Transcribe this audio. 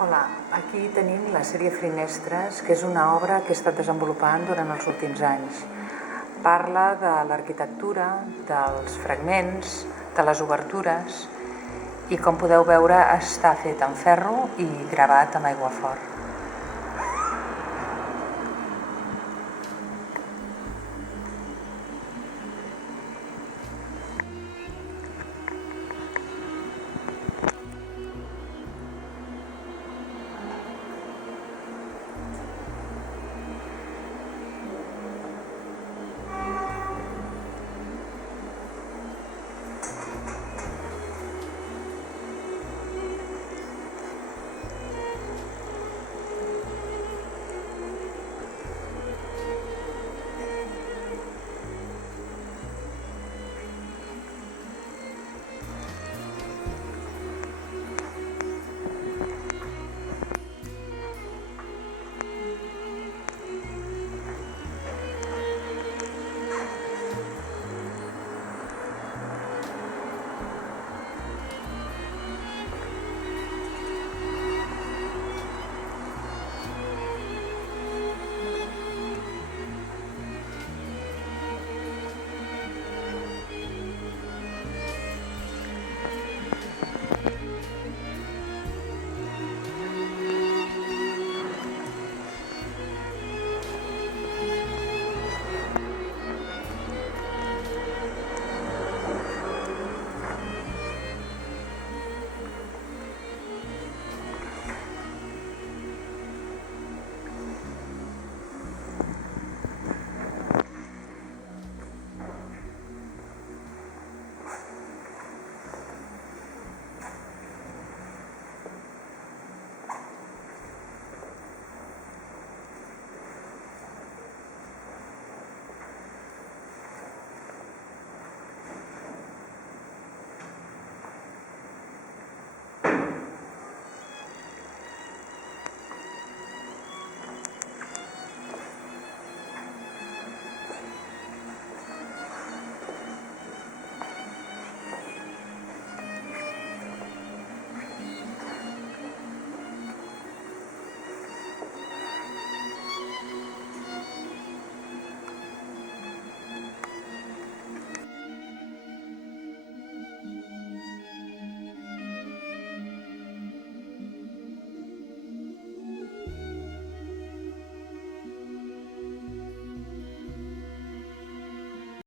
Hola, aquí tenim la sèrie Finestres, que és una obra que he estat desenvolupant durant els últims anys. Parla de l'arquitectura, dels fragments, de les obertures i, com podeu veure, està fet en ferro i gravat amb aiguafort.